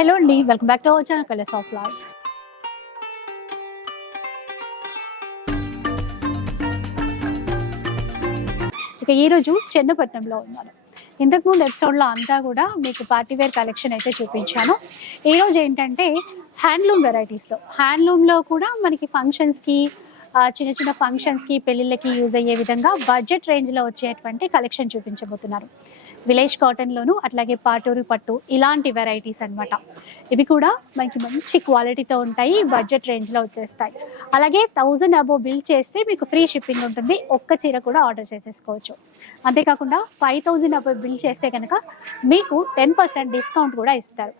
Hello అండి welcome back to our channel colours of life ఇక ఈరోజు చెన్నపట్నంలో ఉన్నాను. ఇంతకుముందు ఎపిసోడ్లో అంతా కూడా మీకు పార్టీ వేర్ కలెక్షన్ అయితే చూపించాను. ఈరోజు ఏంటంటే హ్యాండ్లూమ్ వెరైటీస్లో హ్యాండ్లూమ్లో కూడా మనకి ఫంక్షన్స్కి చిన్న చిన్న ఫంక్షన్స్కి పెళ్ళిళ్ళకి యూజ్ అయ్యే విధంగా బడ్జెట్ రేంజ్లో వచ్చేటువంటి కలెక్షన్ చూపించబోతున్నారు. విలేజ్ కాటన్లోను అట్లాగే పాటూరి పట్టు ఇలాంటి వెరైటీస్ అనమాట ఇవి కూడా మనకి మంచి క్వాలిటీతో ఉంటాయి బడ్జెట్ రేంజ్లో వచ్చేస్తాయి. అలాగే థౌజండ్ అబోవ్ బిల్ చేస్తే మీకు ఫ్రీ షిప్పింగ్ ఉంటుంది. ఒక్క చీర కూడా ఆర్డర్ చేసేసుకోవచ్చు. అంతేకాకుండా ఫైవ్ థౌజండ్ అబోవ్ బిల్ చేస్తే కనుక మీకు టెన్ పర్సెంట్ డిస్కౌంట్ కూడా ఇస్తారు.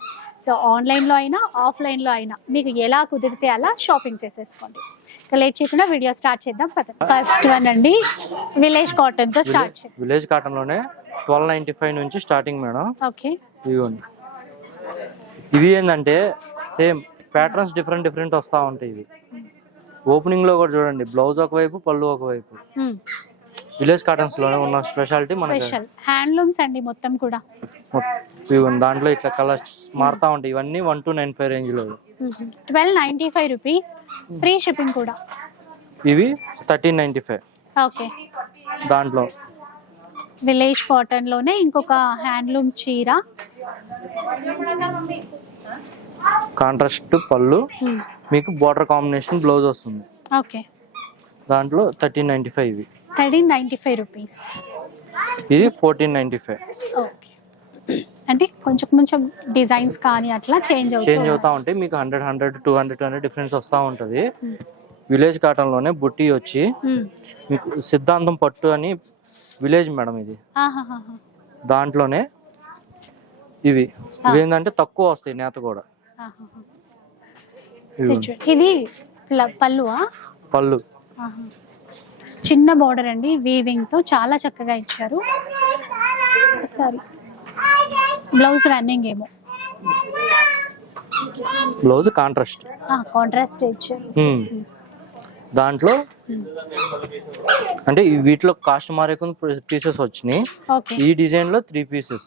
సో ఆన్లైన్లో అయినా ఆఫ్లైన్లో అయినా మీకు ఎలా కుదిరితే అలా షాపింగ్ చేసేసుకోండి. లేట్ చేయకుండా వీడియో స్టార్ట్ చేద్దాం ఫస్ట్ వన్ అండి విలేజ్ కాటన్తో స్టార్ట్ చేద్దాం విలేజ్ కాటన్లోనే ట్వెల్వ్ నైన్టీ ఫైవ్ నుంచి స్టార్టింగ్ మేడం. ఓకే ఇదిగోండి. ఇవి ఏంటంటే సేమ్ ప్యాటర్న్స్ డిఫరెంట్ డిఫరెంట్ వస్తూ ఉంటాయి ఇవి. ఓపెనింగ్లో కూడా చూడండి బ్లౌజ్ ఒకవైపు పళ్ళు ఒకవైపు విలేజ్ కాటన్స్లోనే ఉన్న స్పెషాలిటీ స్పెషల్ హ్యాండ్లూమ్స్ అండి మొత్తం కూడా. ఇదిగోండి దాంట్లో ఇట్లా కలర్స్ మారుతా ఉంటాయి. ఇవన్నీ వన్ టు నైన్ ఫైవ్ రేంజ్లో. Twelve ninety five rupees free shipping కూడా. ఇవి థర్టీన్ నైన్టీ ఫైవ్ ఓకే దాంట్లో. విలేజ్ కాటన్లోనే ఇంకొక హ్యాండ్లూమ్ చీర. కాంట్రాస్ట్ పళ్ళు. మీకు బార్డర్ కాంబినేషన్ బ్లౌజ్ వస్తుంది. ఓకే. దాంట్లో థర్టీన్ నైన్టీ ఫైవ్ ఇవి. Thirteen ninety five rupees. ఇది ఫోర్టీన్ నైన్టీ ఫైవ్. ఓకే. అంటే కొంచెం కొంచెం డిజైన్స్ కానీ అట్లా చేంజ్ చేంజ్ అవుతా ఉంటాయి. మీకు hundred hundred two hundred hundred difference వస్తూ ఉంటుంది. విలేజ్ కాటన్లోనే బుట్టి వచ్చి మీకు సిద్ధాంతం పట్టు అని విలేజ్ మేడం ఇది. దాంట్లోనే ఇవి. ఇవి ఏంటంటే తక్కువ వస్తాయి నేత కూడా. ఇది పళ్ళు. చిన్న బార్డర్ అండి. వీవింగ్తో చాలా చక్కగా ఇచ్చారు. సారీ. బ్లౌజ్ రన్నింగ్ ఏమో. బ్లౌజ్ కాంట్రాస్ట్ కాంట్రాస్ట్ ఇచ్చారు. దాంట్లో అంటే వీటిలో కాస్ట్ మారేకుని పీసెస్ వచ్చినాయి. ఈ డిజైన్లో త్రీ పీసెస్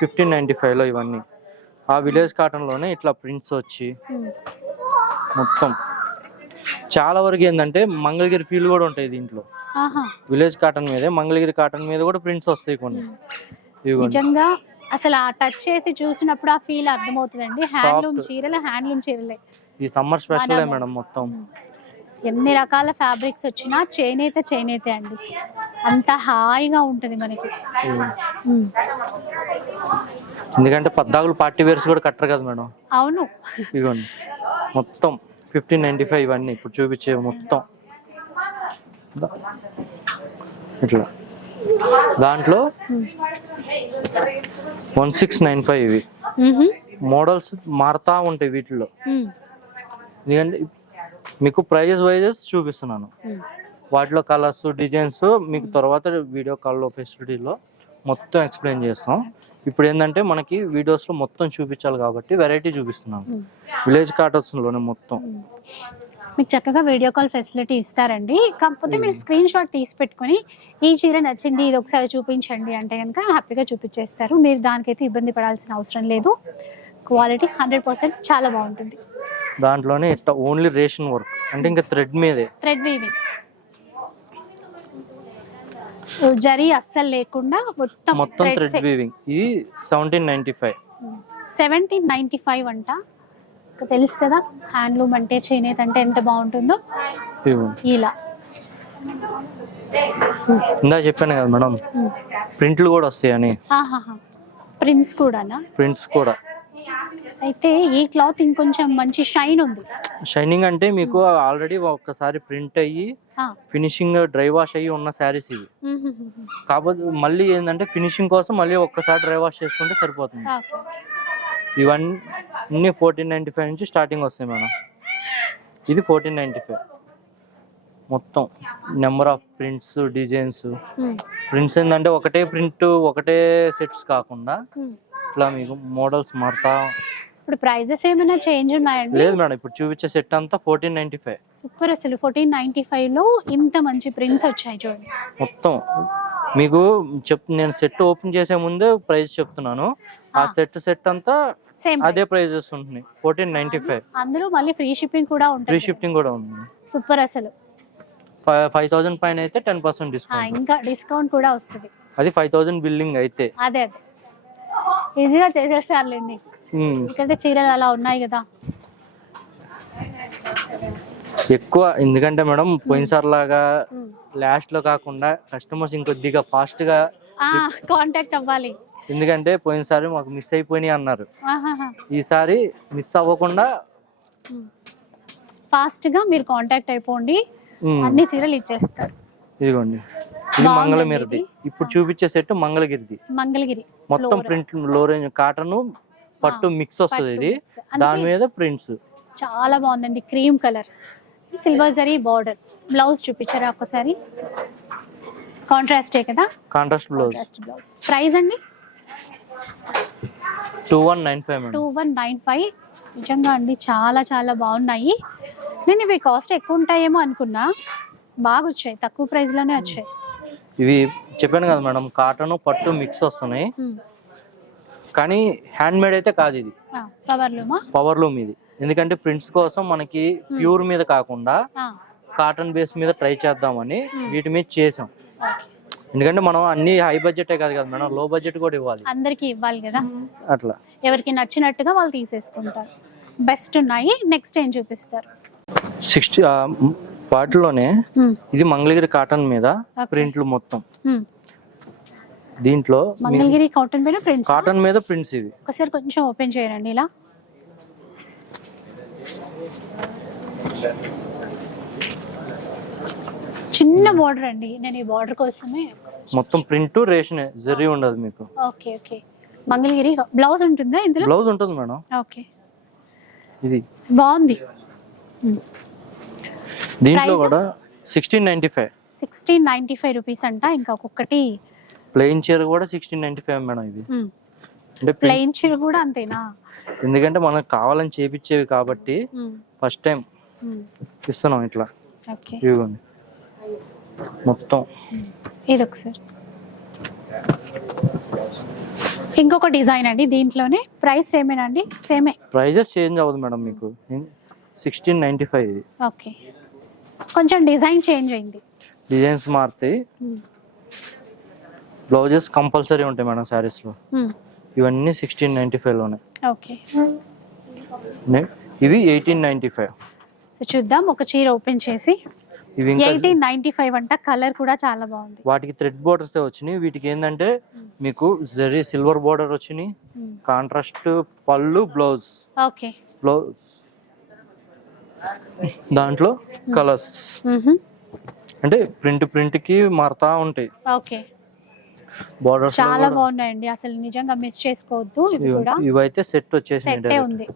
ఫిఫ్టీన్ నైన్టీ ఫైవ్లో ఇవన్నీ. ఆ విలేజ్ కాటన్లోనే ఇట్లా ప్రింట్స్ వచ్చి మొత్తం. చాలా వరకు ఏంటంటే మంగళగిరి ఫీల్ కూడా ఉంటాయి దీంట్లో. విలేజ్ కాటన్ మీదే మంగళగిరి కాటన్ మీద కూడా ప్రింట్స్ వస్తాయి కొన్ని. ఇదిగోండి నిజంగా అసలు ఆ టచ్ చేసి చూసినప్పుడు ఆ ఫీల్ అర్థమవుతుందండి. హ్యాండ్లూమ్. చీరలు హ్యాండ్లూమ్ చీరలే. ఈ సమ్మర్ స్పెషల్ మేడం మొత్తం. ఎన్ని రకాల ఫ్యాబ్రిక్స్ వచ్చినా చేనేత చేనేతే అండి. అంత హాయిగా ఉంటుంది మనకి. ఎందుకంటే పద్దాకులు పార్టీ వేర్స్ కూడా కట్టరు కదా మేడం. అవును. ఇదిగోండి మొత్తం ఫిఫ్టీన్ నైన్టీ ఫైవ్ ఇవన్నీ ఇప్పుడు చూపించే మొత్తం. ఇట్లా. దాంట్లో. వన్ సిక్స్ నైన్ ఫైవ్ ఇవి. మోడల్స్ మారుతా ఉంటాయి వీటిలో. ఎందుకంటే మీకు ప్రైజెస్ వైజెస్ చూపిస్తున్నాను. ఉమ్. వాటిలో కలర్స్ డిజైన్స్ మీకు తర్వాత వీడియో కాల్లో ఫెసిలిటీలో మొత్తం ఎక్స్ప్లెయిన్ చేస్తాం. ఇప్పుడు ఏంటంటే మనకి వీడియోస్లో మొత్తం చూపించాలి కాబట్టి వెరైటీ చూపిస్తున్నాం. విలేజ్ కాటన్స్లోనే మొత్తం. మీకు చక్కగా వీడియో కాల్ ఫెసిలిటీ ఇస్తారండి. కాకపోతే మీరు స్క్రీన్ షాట్ తీసి పెట్టుకొని ఈ చీర నచ్చింది ఇది ఒకసారి చూపించండి అంటే కనుక హ్యాపీగా చూపించేస్తారు. మీరు దానికైతే ఇబ్బంది పడాల్సిన అవసరం లేదు. క్వాలిటీ హండ్రెడ్ పర్సెంట్ చాలా బాగుంటుంది. దాంట్లోనే ఇట్లా ఓన్లీ రేషన్ వర్క్. అంటే ఇంకా థ్రెడ్ మీదే. థ్రెడ్ వీవింగ్ జరీ అస్సలు లేకుండా మొత్తం మొత్తం థ్రెడ్ వీవింగ్. ఇది seventeen ninety five seventeen ninety five అంట. ఇంకా తెలుసు కదా హ్యాండ్లూమ్ అంటే చేనేత అంటే ఎంత బాగుంటుందో? ఇలా. ఇందా చెప్పాను కదా మేడం. ప్రింట్లు కూడా వస్తాయని. ప్రింట్స్ కూడానా? ప్రింట్స్ కూడా. అయితే ఈ క్లాత్ ఇంకొంచెం మంచి షైన్ ఉంది షైనింగ్ అంటే మీకు ఆల్రెడీ ఒక్కసారి ప్రింట్ అయ్యి ఫినిషింగ్ డ్రై వాష్ అయ్యి ఉన్న శారీస్ ఇవి. కాకపోతే మళ్ళీ ఏంటంటే ఫినిషింగ్ కోసం మళ్ళీ ఒక్కసారి డ్రై వాష్ చేసుకుంటే సరిపోతుంది. ఇవన్నీ ఫోర్టీన్ నైన్టీ ఫైవ్ నుంచి స్టార్టింగ్ వస్తాయి మేడం ఇది ఫోర్టీన్ నైన్టీ ఫైవ్ మొత్తం number of prints designs. Prints ఏంటంటే ఒకటే ప్రింట్ ఒకటే సెట్స్ కాకుండా. ఇట్లా మీకు మోడల్స్ మారుతా ఇప్పుడు ప్రైజెస్ ఏమైనా చేంజ్ ఉన్నాయండి? లేదు మేడం ఇప్పుడు చూపించే సెట్ అంతా ఫోర్టీన్ నైన్టీ ఫైవ్ సూపర్ అసలు ఫోర్టీన్ నైన్టీ ఫైవ్లో ఇంత మంచి ప్రింట్స్ వచ్చాయి చూడండి. మొత్తం. మీకు చెప్ నేను సెట్ ఓపెన్ చేసే ముందే ప్రైస్ చెప్తున్నాను. ఆ. సెట్ సెట్ అంతా సేమ్ అదే ప్రైజెస్ ఉంటున్నాయి ఫోర్టీన్ నైన్టీ ఫైవ్ అందులో మళ్ళీ ఫ్రీ షిప్పింగ్ కూడా ఫ్రీ ఉంటుంది షిఫ్టింగ్ కూడా ఉంది. సూపర్ అసలు. ఫైవ్ థౌసండ్ పైన అయితే టెన్ పర్సెంట్ ఆ, డిస్కౌంట్. ఇంకా డిస్కౌంట్ కూడా వస్తుంది. అది ఫైవ్ థౌసండ్ బిల్డింగ్ అయితే. అదే అదే. ఈజీగా చేసేస్తారులేండి. ఇక్కడైతే చీరలు అలా ఉన్నాయి కదా. ఎక్కువ ఎందుకంటే మేడం పోయినసారి లాగా. లాస్ట్లో కాకుండా కస్టమర్స్ ఇంకొద్దిగా ఫాస్ట్గా కాంటాక్ట్ అవ్వాలి. ఎందుకంటే పోయినసారి మాకు మిస్ అయిపోయినాయి అన్నారు. ఈసారి మిస్ అవ్వకుండా. ఫాస్ట్గా మీరు కాంటాక్ట్ అయిపోండి. అన్ని చీరలు ఇచ్చేస్తారు. ఇదిగోండి. ఇది ఇది. ఇప్పుడు చూపించే సెట్ మంగళగిరిది. మంగళగిరి. మొత్తం. ప్రింట్లో రేంజ్ కాటన్ పట్టు మిక్స్ వస్తుంది ఇది. దాని మీద ప్రింట్స్ చాలా బాగుందండి. Cream colour. Silver zari border blouse చూపించారా ఒక్కసారి? కాంట్రాస్టే కదా? కాంట్రాస్ట్ బ్లౌజ్ ప్రైస్ అండి? Two one nine five two one nine five నిజంగా అండి చాలా చాలా బాగున్నాయి. నేను ఇవి కాస్ట్ ఎక్కువ ఉంటాయేమో అనుకున్నా. బాగా వచ్చాయి. తక్కువ ప్రైస్లోనే వచ్చాయి. ఇవి చెప్పాను కదా మేడం కాటన్ పట్టు మిక్స్ వస్తున్నాయి. కానీ హ్యాండ్ మేడ్ అయితే కాదు ఇది. పవర్ లూమా పవర్ లూమ్ ఇది. ఎందుకంటే ప్రింట్స్ కోసం మనకి ప్యూర్ మీద కాకుండా కాటన్ బేస్ మీద ట్రై చేద్దామని Hmm. వీటి మీద చేసాం. ఎందుకంటే మనం అన్ని హై బడ్జెటే కాదు కదా మేడం లో బడ్జెట్ కూడా ఇవ్వాలి. అందరికి ఇవ్వాలి కదా? అట్లా. ఎవరికి నచ్చినట్టుగా వాళ్ళు తీసేసుకుంటారు. బెస్ట్ ఉన్నాయి నెక్స్ట్ ఏం చూపిస్తారు? సిక్స్టీ వాటిలోనే ఇది మంగళగిరి కాటన్ మీద. ప్రింట్లు మొత్తం. Hmm. దీంట్లో మంగళగిరి కాటన్ పైన ప్రింట్స్ కాటన్ మీద ప్రింట్స్ ఇవి. ఒకసారి కొంచెం ఓపెన్ చేయండి ఇలా. చిన్న బార్డర్ అండి. నేను ఈ బార్డర్ కోసమే మొత్తం ప్రింట్ రేషన్ జరీ ఉండదు మీకు. Okay okay. మంగళగిరి బ్లౌజ్ ఉంటుందా ఇందులో? బ్లౌజ్ ఉంటుంది మేడం. ఓకే. ఇది. బాగుంది. దీంట్లో? కూడా sixteen ninety five sixteen ninety five rupees అంట. ఇంకా ఒక్కొక్కటి ప్లెయిన్ చీర కూడా సిక్స్టీన్ నైన్టీ ఫైవ్ మేడం ఇది. అంటే ప్లెయిన్ చీర కూడా అంతేనా? ఎందుకంటే మనకు కావాలని చేపించేవి కాబట్టి ఫస్ట్ టైం ఇస్తున్నాం ఇట్లా. ఇదిగోండి. మొత్తం. ఇది ఒకసారి. ఇంకొక డిజైన్ అండి దీంట్లోనే. ప్రైస్ ఏమేనండి సేమే. ప్రైజెస్ చేంజ్ అవ్వదు మేడం మీకు. సిక్స్టీన్ నైన్టీ ఫైవ్ ఇది. ఓకే. కొంచెం డిజైన్ చేంజ్ అయింది. డిజైన్స్ మారుతాయి. బ్లౌజెస్ కంపల్సరీ ఉంటాయి మేడం శారీస్లో. ఇవన్నీ సిక్స్టీన్ నైన్టీ ఫైవ్లోనే ఓకే. ఇవి ఎయిటీన్ నైన్టీ ఫైవ్ చూద్దాం ఒక చీర ఓపెన్ చేసి. ఇవి ఎయిటీన్ నైన్టీ ఫైవ్ అంట కలర్ కూడా చాలా బాగుంది. వాటికి థ్రెడ్ బోర్డర్స్ వచ్చినాయి వీటికి ఏంటంటే మీకు జరీ సిల్వర్ బోర్డర్ వచ్చినాయి కాంట్రాస్ట్ పళ్ళు బ్లౌజ్ ఓకే. బ్లౌజ్ దాంట్లో కలర్స్ అంటే ప్రింట్ ప్రింట్కి మారుతా ఉంటాయి. ఓకే. బోర్డర్స్ చాలా బాగున్నాయండి. అసలు నిజంగా మిస్ చేసుకోవద్దు. కూడా ఇవైతే సెట్. ఉంది.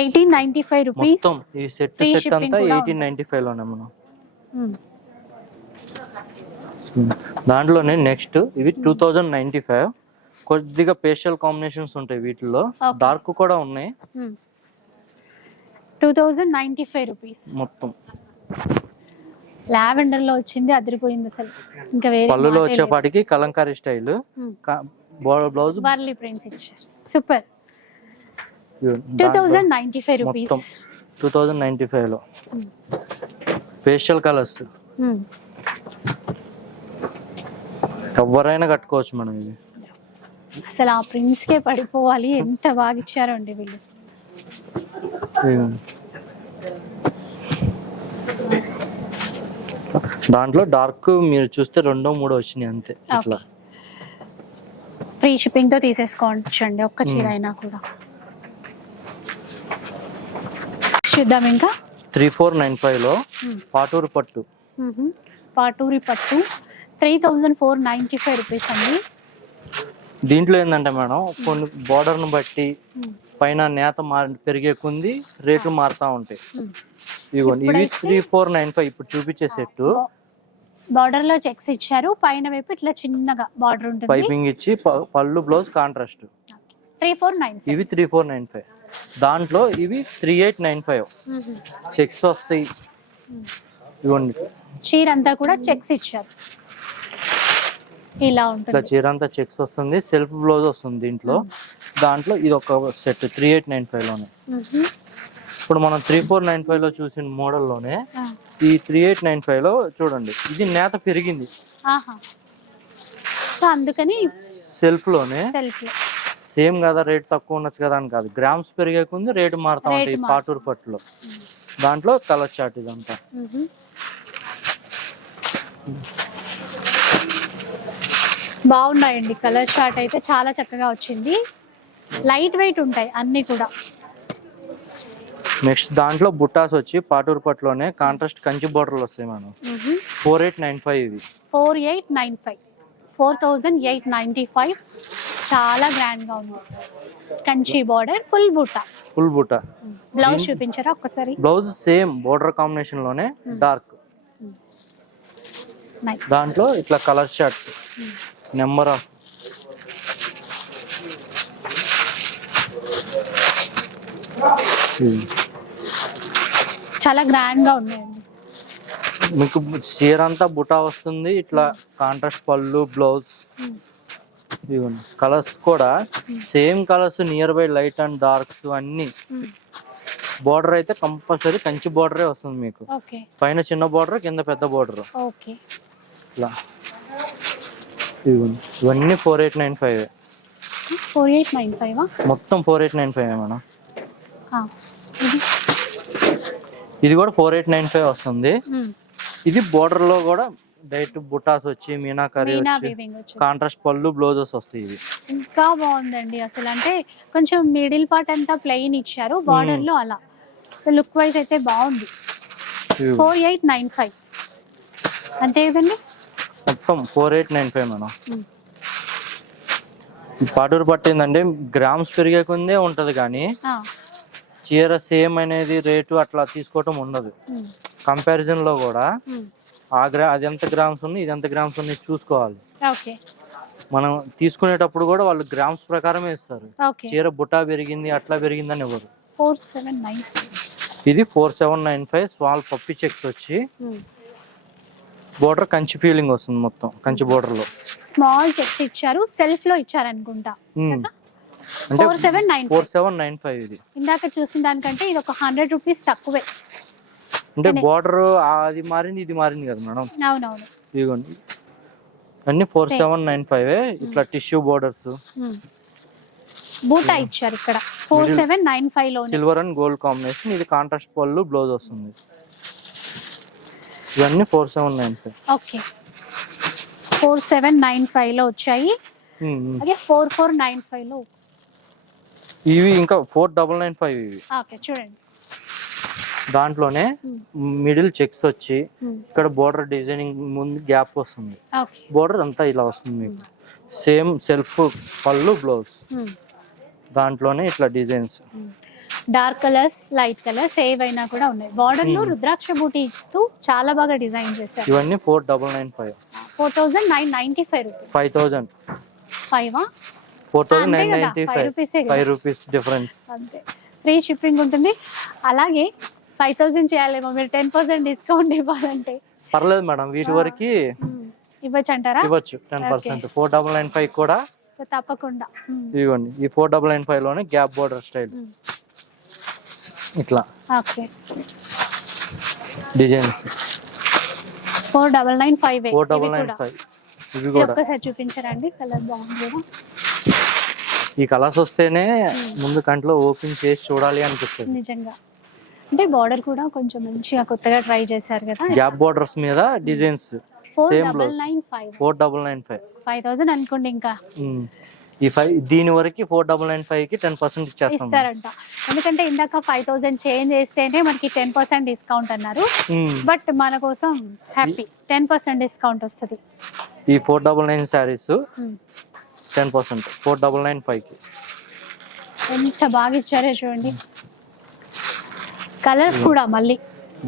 ఎయిటీన్ నైన్టీ ఫైవ్ రూపీస్ మొత్తం ఈ సెట్ అంతా ఎయిటీన్ నైన్టీ ఫైవ్లోనే మనం. దాంట్లోనే నెక్స్ట్ ఇవి టూ థౌజండ్ నైన్టీ ఫైవ్ కొద్దిగా పేషియల్ కాంబినేషన్స్ ఉంటాయి Okay. డార్క్ కూడా ఉన్నాయి. Two thousand ninety five rupees మొత్తం. లావెండర్లో వచ్చింది అదిరిపోయింది అసలు. ఇంకా వేరే పళ్ళులో మాటే లేదు. వచ్చేపాటికి Kalamkari style. Blouse? Warli prints ఇచ్చారు. Super two thousand ninety five rupees మొత్తం టూ థౌజండ్ నైన్టీ ఫైవ్లో. పేషియల్ కలర్స్ ఎవరైనా కట్టుకోవచ్చు మనం ఇది. అసలు ఆ ప్రింట్స్ కే పడిపోవాలి. ఎంత బాగా ఇచ్చారో అండి వీళ్ళు. దాంట్లో డార్క్ మీరు చూస్తే రెండో మూడో వచ్చినాయి అంతే ఇట్లా. ఫ్రీ షిప్పింగ్తో తీసేసుకోవచ్చండి ఒక్క చీర అయినా కూడా. చూద్దాం ఇంకా. త్రీ ఫోర్ నైన్ ఫైవ్లో. పాటూరు పట్టు. పాటూరి పట్టు. Three thousand four ninety five rupees అండి. దీంట్లో ఏంటంటే మేడం కొన్ని border ను బట్టి. పైన నేత మారి పెరిగే కొంది రేట్లు మారుతా ఉంటాయి. ఇవి త్రీ ఫోర్ నైన్ ఫైవ్ ఇప్పుడు చూపించే సెట్ బార్డర్లో చెక్స్ ఇచ్చారు. పైన వైపు ఇట్లా చిన్నగా బార్డర్ ఉంటుంది. పైపింగ్ ఇచ్చి పళ్ళు blouse contrast three four nine ఇవి త్రీ ఫోర్ నైన్ ఫైవ్ దాంట్లో ఇవి three eight nine five checks వస్తాయి. ఇవ్వండి. చీర అంతా కూడా చెక్స్ ఇచ్చారు. ఇలా ఉంటుంది. చీర అంతా చెక్స్ వస్తుంది. సెల్ఫ్ బ్లౌజ్ వస్తుంది దీంట్లో. దాంట్లో ఇది ఒక సెట్ త్రీ ఎయిట్ నైన్ ఫైవ్లోనే. మ్మ్. ఇప్పుడు మనం త్రీ ఫోర్ నైన్ ఫైవ్లో చూసిన మోడల్లోనే ఆ. ఈ త్రీ ఎయిట్ నైన్ ఫైవ్లో చూడండి. ఇది నేత పెరిగింది. అందుకని సెల్ఫ్లోనే సేమ్ కదా రేట్ తక్కువ ఉండొచ్చు కదా అని కాదు. గ్రామ్స్ పెరిగే కొంది రేటు మారుతా ఉంటాయి. పాటూరు పట్టులో. దాంట్లో కలర్ చార్ట్ ఇదంతా. బాగున్నాయండి కలర్ షార్ట్ అయితే చాలా చక్కగా వచ్చింది. లైట్ వెయిట్ ఉంటాయి అన్ని కూడా. నెక్స్ట్ దాంట్లో బుట్టాస్ వచ్చి పాటూరు పట్టులోనే కాంట్రాస్ట్ కంచి బోర్డర్లు వస్తాయి మనం. ఫోర్ ఎయిట్ నైన్ ఫైవ్ ఇది four eight nine five. Four thousand eight ninety five. చాలా గ్రాండ్గా ఉంది. కంచి బార్డర్ ఫుల్ బుట్ట. ఫుల్ బుట్ట. బ్లౌజ్ చూపించారా ఒక్కసారి? బ్లౌజ్ సేమ్ బోర్డర్ కాంబినేషన్లోనే డార్క్. దాంట్లో ఇట్లా కలర్ షర్ట్ నెంబర్ ఆఫ్. చాలా గ్రాండ్గా ఉన్నాయండి మీకు చీర అంతా బుటా వస్తుంది ఇట్లా కాంట్రాస్ట్ పళ్ళు బ్లౌజ్. కలర్స్ కూడా same colours near by light and darks అన్ని. బార్డర్ అయితే కంపల్సరీ కంచి బార్డరే వస్తుంది మీకు. పైన చిన్న బార్డర్ కింద పెద్ద బార్డర్. ఓకే. ఇట్లా ఇవన్నీ four eight nine five four eight nine five? మొత్తం four eight nine five madam. ఇది కూడా ఫోర్ ఎయిట్ నైన్ ఫైవ్ వస్తుంది. మ్మ్. ఇది border లో కూడా డైరెక్ట్ బుటాస్ వచ్చి మీనాకరీ మీనా వచ్చి వచ్చింది కాంట్రాస్ట్ పళ్ళు బ్లౌజెస్ వస్తాయి ఇవి. ఇంకా బాగుందండి అసలు. అంటే కొంచెం మిడిల్ పార్ట్ అంతా ప్లెయిన్ ఇచ్చారు బార్డర్లో అలా. లుక్ వైజ్ అయితే బాగుంది. ఫోర్ ఎయిట్ నైన్ ఫైవ్ అంతే కదండి మొత్తం four eight nine five madam. ఈ పాటూరు పట్టిందంటే గ్రామ్స్ పెరిగే కొందే ఉంటది కానీ చీర సేమ్ అనేది రేటు అట్లా తీసుకోవటం ఉండదు. కంపారిజన్లో కూడా. ఆ గ్రా అది ఎంత గ్రామ్స్ ఉంది ఇది ఎంత గ్రామ్స్ ఉంది చూసుకోవాలి. మనం తీసుకునేటప్పుడు కూడా వాళ్ళు గ్రామ్స్ ప్రకారమే ఇస్తారు. చీర బుటా పెరిగింది అట్లా పెరిగిందని ఇవ్వరు. ఫోర్ సెవెన్ నైన్ ఇది four seven nine five small పప్పి చెక్స్ వచ్చి బోర్డర్ కంచి ఫీలింగ్ వస్తుంది మొత్తం కంచి border లో స్మాల్ చెక్స్ ఇచ్చారు సెల్ఫ్లో ఇచ్చారు అనుకుంటా four seven nine four seven nine five ఇది. ఇందాక చూసిన దానికంటే ఇది ఒక హండ్రెడ్ రూపీస్ తక్కువే. అంటే బార్డర్ అది మారింది ఇది మారింది కదా మేడం అవునవును. ఇదిగోండి. అన్ని ఫోర్. సెవెన్ నైన్ ఫైవ్ ఇట్లా టిష్యూ బోర్డర్స్ మ్మ్. బూటా ఇచ్చారు ఇక్కడ. ఫోర్ సెవెన్ నైన్ ఫైవ్లోనే. సిల్వర్ అండ్ గోల్డ్ కాంబినేషన్ ఇది కాంట్రాస్ట్ పళ్ళు బ్లౌజ్ వస్తుంది. ఇవన్నీ four seven nine five okay four seven nine ఫైవ్లో వచ్చాయి. అదే ఫోర్ ఫోర్ నైన్ ఫైవ్లో ఇవి ఇంకా ఫోర్ డబల్ నైన్ ఫైవ్ ఇవి. ఓకే చూడండి. దాంట్లోనే. మిడిల్ చెక్స్ వచ్చి. ఇక్కడ బోర్డర్ డిజైనింగ్ ముందు గ్యాప్ వస్తుంది. బోర్డర్ అంతా ఇలా వస్తుంది మీకు. సేమ్ సెల్ఫ్ పళ్ళు బ్లౌజ్. దాంట్లోనే ఇట్లా designs. Dark colours light colours ఏవైనా కూడా ఉన్నాయి. బార్డర్లో రుద్రాక్ష బూటీ ఇస్తూ చాలా బాగా డిజైన్ చేశారు. ఇవన్నీ four double nine five. Four thousand nine ninety five rupees. Five thousand. Five? Four nine ninety five five rupees difference అంతే. ఫ్రీ షిప్పింగ్ ఉంటుంది. అలాగే ఫైవ్ థౌజండ్ చేయాలేమో మీరు టెన్ పర్సెంట్ డిస్కౌంట్ ఇవ్వాలంటే. పర్లేదు మేడం వీటి వరకు. ఇవ్వచ్చు అంటారా ఇవ్వచ్చు ten percent four double nine five కూడా తప్పకుండా. ఇదిగోండి ఈ ఫోర్ డబల్ నైన్ ఫైవ్లోనే గ్యాప్ బోర్డర్ స్టైల్. ఇట్లా. Okay. Designs four double nine five four double nine five ఇవి కూడా. ఒక్కసారి చూపించరండి కలర్ బాగుంది ఈ కలర్స్ వస్తేనే ముందు కంట్లో ఓపెన్ చేసి చూడాలి అనిపిస్తుంది. నిజంగా. అంటే బార్డర్ కూడా కొంచెం మంచిగా కొత్తగా ట్రై చేశారు కదా? గ్యాప్ బోర్డర్స్ మీద designs same blouse. Nine five. Four double nine five. Five thousand అనుకోండి ఇంకా. ఈ ఫైవ్ దీని వరకు ఫోర్ డబల్ నైన్ ఫైవ్కి టెన్ పర్సెంట్ ఇచ్చేస్తాం ఇస్తారంట. ఎందుకంటే ఇందాక ఫైవ్ థౌసండ్ చేంజ్ చేస్తేనే మనకి టెన్ పర్సెంట్ డిస్కౌంట్ అన్నారు. మ్మ్. బట్ మన కోసం హ్యాపీ. టెన్ పర్సెంట్ డిస్కౌంట్ వస్తుంది. ఈ four double nine saris ten percent four double nine ఫైవ్కి ఎంత బాగా ఇచ్చారో చూడండి. కలర్స్ కూడా మళ్ళీ.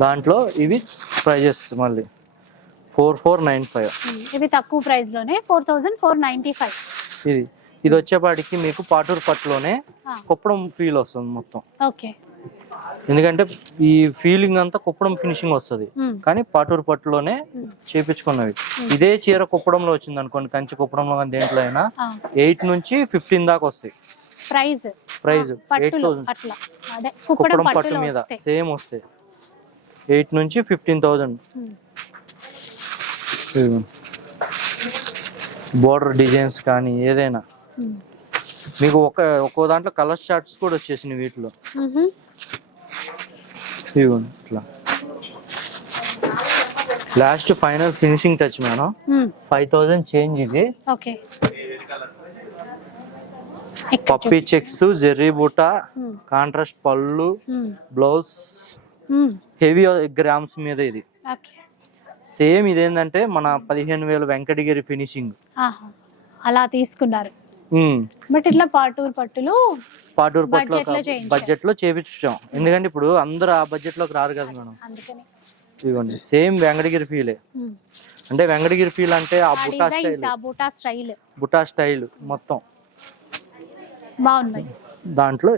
దాంట్లో ఇవి ప్రైజెస్ మళ్ళీ. Four four nine five. ఇవి తక్కువ ప్రైస్లోనే four thousand four ninety five. ఇది ఇది వచ్చేపాటికి మీకు పాటూరు పట్టులోనే కొప్పడం ఫీల్ వస్తుంది మొత్తం. ఓకే. ఎందుకంటే ఈ ఫీలింగ్ అంతా కుప్పడం ఫినిషింగ్ వస్తుంది. కానీ పాటూరు పట్టులోనే చేపించుకున్నవి. ఇదే చీర కుప్పడంలో వచ్చింది అనుకోండి కంచి కుప్పడంలో కానీ దేంట్లో అయినా ఎయిట్ నుంచి ఫిఫ్టీన్ దాకా వస్తాయి. Price. Price. Eight thousand Kuppadam పట్టు మీద. సేమ్ వస్తాయి. ఎయిట్ నుంచి fifteen thousand. Um, border designs కానీ ఏదైనా. మీకు ఒక ఒక్కో దాంట్లో కలర్ చార్ట్స్ కూడా వచ్చేసినాయి వీటిలో. ఇదిగోండి ఇట్లా. Last final finishing touch madam. Five thousand change ఇది. పప్పీ చెక్స్ జెర్రీ బూట ఉమ్, కాంట్రాస్ట్ పళ్ళు బ్లౌజ్ హెవీ గ్రామ్స్ మీద ఇది. సేమ్ ఇదేంటంటే మన పదిహేను వేల వెంకటగిరి ఫినిషింగ్. అలా తీసుకున్నారు. బట్ ఇట్లా పాటూరు పట్టులు పాటూరు పట్లో Budget లో చేయించాం. బడ్జెట్లో చేపించాం. ఎందుకంటే ఇప్పుడు అందరూ ఆ బడ్జెట్లోకి రారు కదా మేడం. ఇదిగోండి సేమ్ వెంకటగిరి ఫీలే. అంటే వెంకటగిరి ఫీల్ అంటే ఆ బుటా స్టైల్ బూటా స్టైల్. బుటా స్టైల్ మొత్తం. బాగున్నాయి. దాంట్లో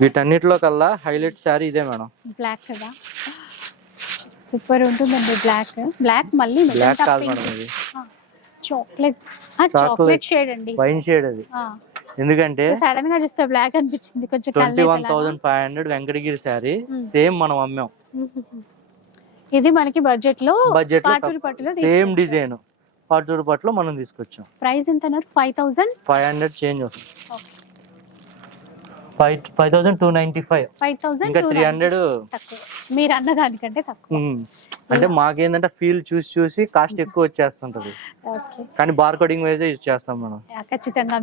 వీటన్నిటిలో కల్లా హైలైట్ శారీ ఇదే మేడం. బ్లాక్ కదా. సూపర్ ఉంటుందండి బ్లాక్ బ్లాక్ మళ్ళీ బ్లాక్ కాదు మేడం ఇది. చాక్లెట్. చాక్లెట్ షేడ్ అండి. వైన్ షేడ్ అది. ఎందుకంటే సడన్గా చూస్తే బ్లాక్ అనిపించింది కొంచెం twenty one thousand five hundred Venkatagiri sari. Same మనం అమ్మాం. ఇది మనకి బడ్జెట్లో బడ్జెట్ సేమ్ డిజైన్ పాటూరు పట్టులో మనం తీసుకొచ్చాం. ప్రైస్ ఎంత అన్నారు? Five thousand five hundred change వస్తుంది. Five five thousand two ninety five five thousand ఇంకా త్రీ హండ్రెడ్ మీరు అన్న దానికంటే తక్కువ. అంటే మాకేంటంటే ఫీల్ చూసి చూసి కాస్ట్ ఎక్కువ వచ్చేస్తుంటది. ఓకే. కానీ బార్ కోడింగ్ వైజే యూజ్ చేస్తాం మనం. ఖచ్చితంగా.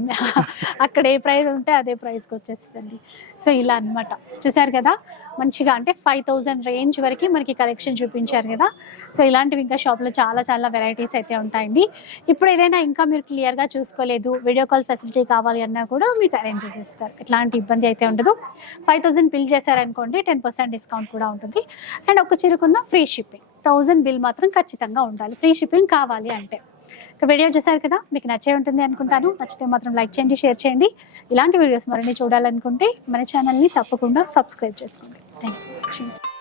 అక్కడ ఏ ప్రైస్ ఉంటే అదే ప్రైస్కి వచ్చేస్తుందండి. సో ఇలా అన్నమాట. చూసారు కదా? మంచిగా అంటే ఫైవ్ థౌజండ్ రేంజ్ వరకు మనకి కలెక్షన్ చూపించారు కదా? సో ఇలాంటివి ఇంకా షాప్లో చాలా చాలా వెరైటీస్ అయితే ఉంటాయండి. ఇప్పుడు ఏదైనా ఇంకా మీరు క్లియర్గా చూసుకోలేదు వీడియో కాల్ ఫెసిలిటీ కావాలి అన్నా కూడా మీకు అరేంజ్ చేసేస్తారు. ఎట్లాంటి ఇబ్బంది అయితే ఉండదు. ఫైవ్ థౌజండ్ బిల్ చేశారనుకోండి టెన్ పర్సెంట్ డిస్కౌంట్ కూడా ఉంటుంది. అండ్ ఒక చిరుకున్న ఫ్రీ షిప్పింగ్ థౌజండ్ బిల్ మాత్రం ఖచ్చితంగా ఉండాలి. ఫ్రీ షిప్పింగ్ కావాలి అంటే. వీడియో చూసారు కదా మీకు నచ్చే ఉంటుంది అనుకుంటాను. నచ్చితే మాత్రం లైక్ చేయండి షేర్ చేయండి. ఇలాంటి వీడియోస్ మరిన్ని చూడాలనుకుంటే మన ఛానల్ని తప్పకుండా సబ్స్క్రైబ్ చేసుకోండి. Thanks for watching